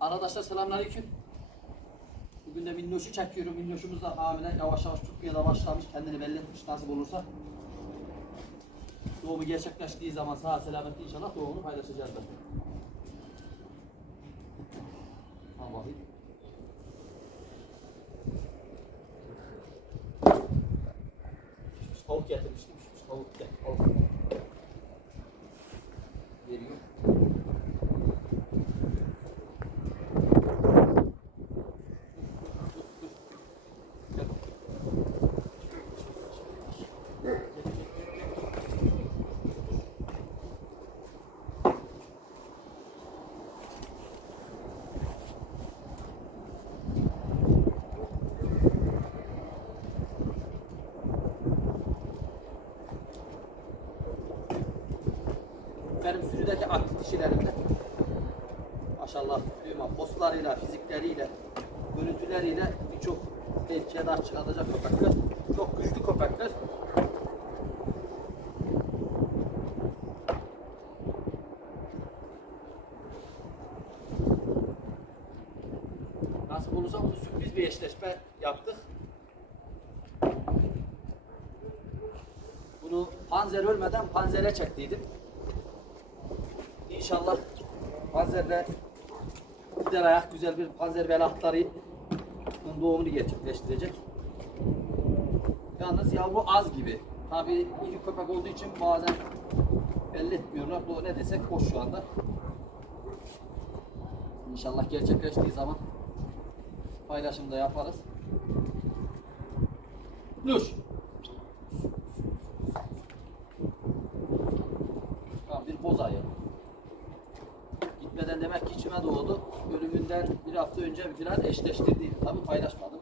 Arkadaşlar selamünaleyküm. Bugün de minnoşu çekiyorum. Minnoşumuz da hamile yavaş yavaş tutmaya da başlamış. Kendini belli etmiş nasip olursa. Doğumu gerçekleştiği zaman sağ selametli inşallah doğumunu paylaşacağız da. Al bakayım. Pişmiş tavuk getirmiştim. Pişmiş tavuk gel. Al. Veriyor. Benim sürüdeki aktif dişilerimde maşallah diyorum postlarıyla, fizikleriyle, görüntüleriyle birçok tehlikeye daha çıkartacak köpekler. Çok güçlü köpekler. Nasıl olursa bunu sürpriz bir eşleşme yaptık. Bunu panzer ölmeden panzere çektiydim. İnşallah panzerle gider ayak güzel bir panzer velahtarı doğumunu gerçekleştirecek. Yalnız yavru az gibi. Tabi iri köpek olduğu için bazen belli etmiyorlar. Bu ne desek boş şu anda. İnşallah gerçekleştiği zaman paylaşımda yaparız. Luş. Bir boz ayı. Gitmeden demek ki içime doğdu. Ölümünden bir hafta önce falan eşleştirdi. Tabii paylaşmadım.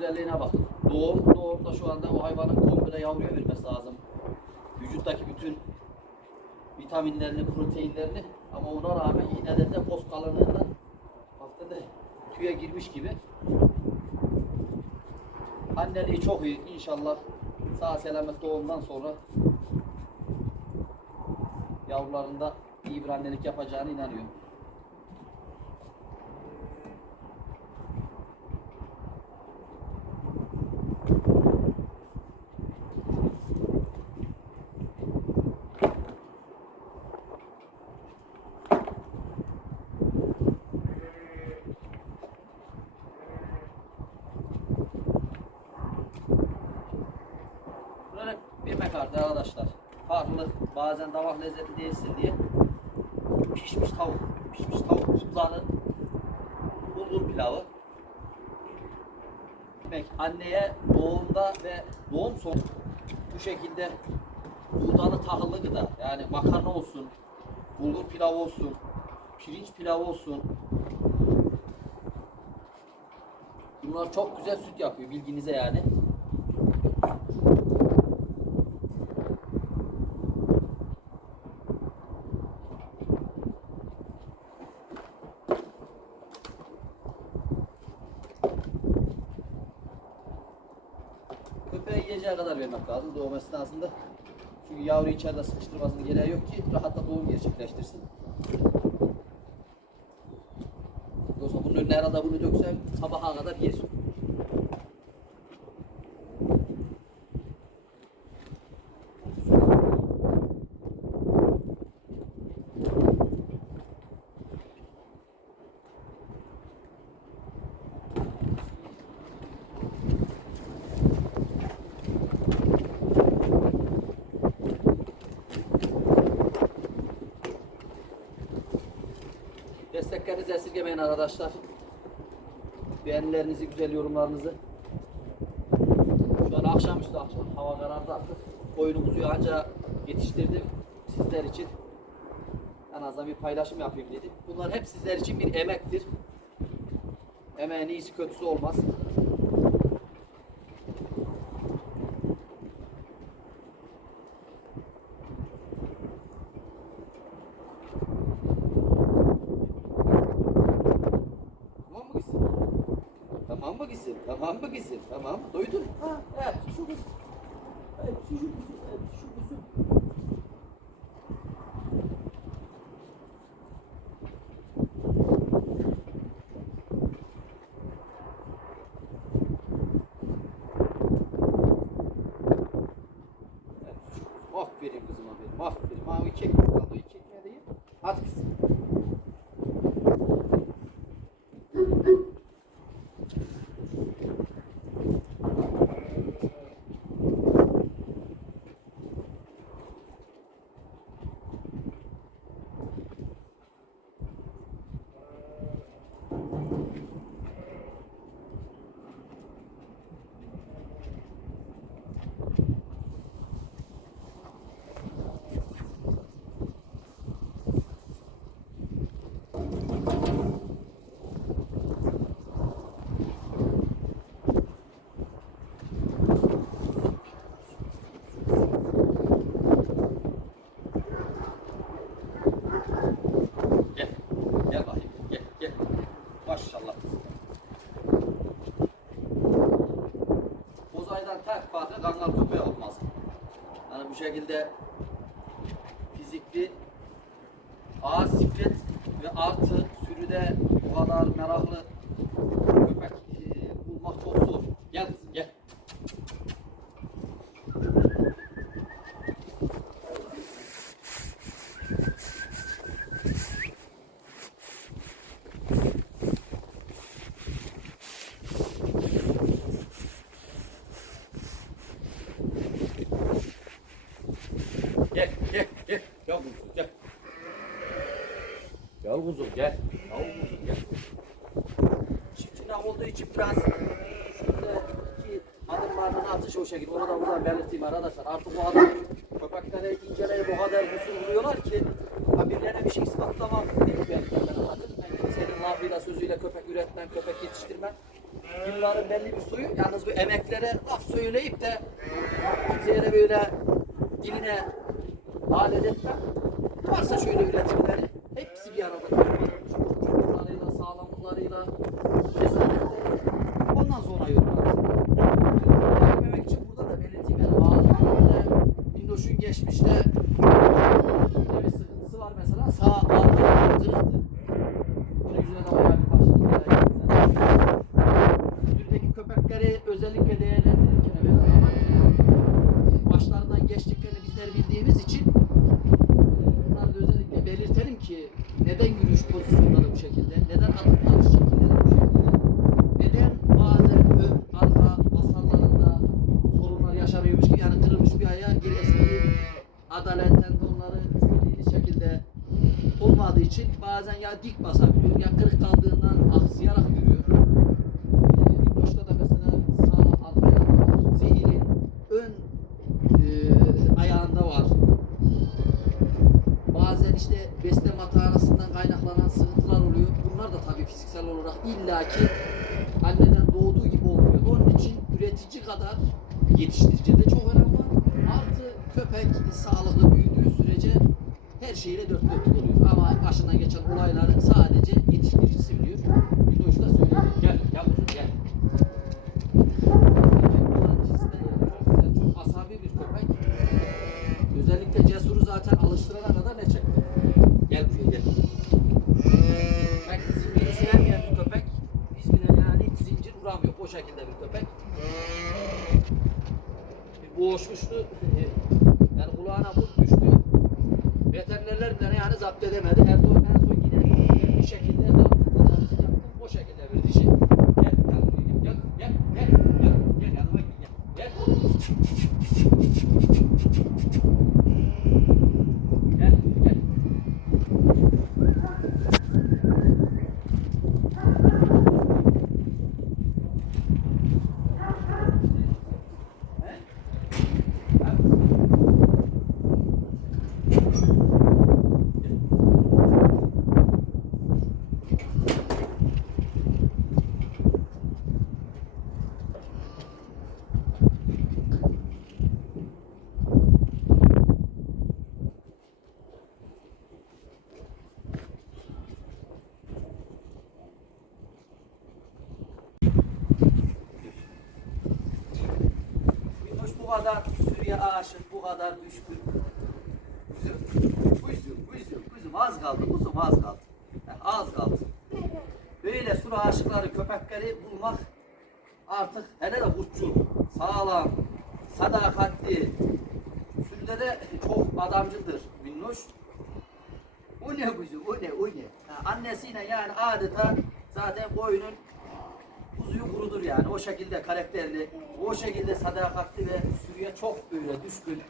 Güzelliğine bak. Doğum, doğumda şu anda o hayvanın komple yavruya vermesi lazım. Vücuttaki bütün vitaminlerini, proteinlerini ama ona rağmen yine de, de post kalınlığından haftada tüye girmiş gibi. Anneliği çok iyi. İnşallah sağ selamet doğumdan sonra yavrularında iyi bir annelik yapacağını inanıyorum. Artı arkadaşlar. Farklı bazen damak lezzeti değilsin diye pişmiş tavuk, pişmiş tavuk buzları, bulgur pilavı. Yemek anneye doğumda ve doğum sonu bu şekilde buğdalı tahıllı gıda yani makarna olsun, bulgur pilavı olsun, pirinç pilavı olsun. Bunlar çok güzel süt yapıyor bilginize yani. Yiyeceği kadar vermek lazım doğum esnasında. Çünkü yavru içeride sıkıştırmasının gereği yok ki rahatla doğum gerçekleştirsin. Yoksa bunun önüne arada bunu döksem sabaha kadar yer. Desteklerinizi esirgemeyin arkadaşlar. Beğenilerinizi, güzel yorumlarınızı. Şu an akşamüstü akşam hava karardı artık. Koyunumuzu anca yetiştirdim sizler için. En azından bir paylaşım yapayım dedim. Bunlar hep sizler için bir emektir. Emeğin iyisi kötüsü olmaz. Kızım? Tamam mı kızım? Tamam mı? Duydun? Ha, evet şu kız. Evet şu kız. Evet şu kızım. Evet, şu kız. Aferin kızıma benim. Aferin. Ha o iki ekmek kaldı. O iki ekmeği de ye. Hadi kızım. Gel. Gel bakayım. Gel. Gel. Maşallah. Tek farkı kangal köpeği olmaz. Yani bu şekilde fizikli ağır siklet ve artı sürüde bu kadar meraklı köpek e, bulmak çok zor. Gel kızım gel. Gel, gel, gel. Gel kuzum, gel. Gel kuzum, gel. Gel kuzum, gel. Çiftçiler adımlardan atış o şekilde. Onu da buradan belirteyim arkadaşlar. Artık bu adam köpekleri inceleyip o kadar usul vuruyorlar ki birilerine bir şey ispatlamam diye ben ben. Ben kimsenin lafıyla sözüyle köpek üretmem, köpek yetiştirmem. Yılların belli bir suyu. Yalnız bu emeklere laf söyleyip de kimseye de böyle diline alet etmem. Varsa şöyle üretimleri hepsi bir arada toplanır. Çocuklarıyla. Ondan sonra. Vermemek için burada da belirteyim. Yani bazı Minnoş'un geçmişte bir sıkıntısı var mesela. Sağ arka kırıktı. Bunun yüzüne de bayağı bir girdi. Türdeki köpekleri özellikle değerlendirirken evvel zaman başlarından geçtiklerini bizler bildiğimiz için e, bunları da özellikle belirtelim ki neden yürüyüş pozisyonları bu şekilde, neden adım atış şekilleri bu şekilde, neden bazen ön, arka basarlarında sorunlar yaşanıyormuş ki yani kırılmış bir ayağı geri esneyi adaletten de onları istediğiniz şekilde olmadığı için bazen ya dik basabiliyor ya kırık kaldığından aksayarak yürüyor. Ee, Windows da mesela sağ ayağında var. Ön e, ayağında var. Bazen işte besleme hatasından kaynaklanan sıkıntılar oluyor. Bunlar da tabii fiziksel olarak illaki anneden doğduğu gibi olmuyor. Onun için üretici kadar yetiştiricide çok önem var. Artı köpek sağlıklı büyüdüğü sürece her şeyle dört dörtlük oluyor. Ama başından geçen olayları sadece yetiştiricisi biliyor. Bir de da söyleyeyim. Gel, gel kuzum gel. Çok asabi bir köpek. Özellikle cesuru zaten alıştırana kadar ne çekti? Gel buraya gel. Köpek zinciri sevmeyen bir köpek. Bile yani hiç zincir vuramıyor. O şekilde bir köpek. Bir boğuşmuştu. Bile yani zapt edemedi. Erdoğan en son yine bir şekilde. Tedavisi yaptı. O şekilde bir dişi. Gel, gel gel. Gel, gel, gel, yanıma gel. Gel. Gel, gel. He? Evet. sürüye aşık, bu kadar düşkün. Kuzum, kuzum, kuzum, kuzum az kaldı, kuzum az kaldı. Az kaldı. Böyle sürü aşıkları, köpekleri bulmak artık hele de kurtçu, sağlam, sadakatli. Sürüde de çok adamcıldır minnoş. O ne kuzum, o ne, o ne. Ha, annesiyle yani adeta zaten koyunun kurudur yani. O şekilde karakterli, o şekilde sadakatli ve sürüye çok böyle düşkün.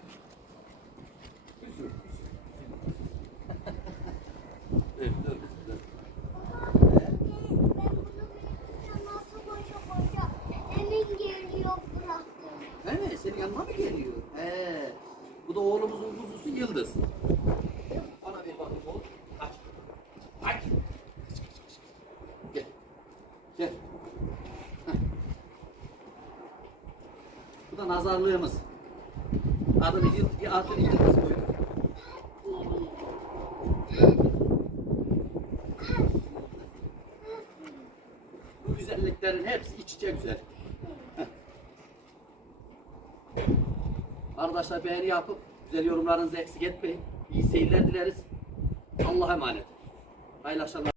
Koşa emin geliyor bıraktım. He mi? Senin yanına mı geliyor? He. Bu da oğlumuzun kuzusu Yıldız. Nazarlığımız. Adını, Yıl- adını Yıldız koyduk. Bu güzelliklerin hepsi iç içe güzel. Arkadaşlar beğeni yapıp güzel yorumlarınızı eksik etmeyin. İyi seyirler dileriz. Allah'a emanet. Hayırlı akşamlar.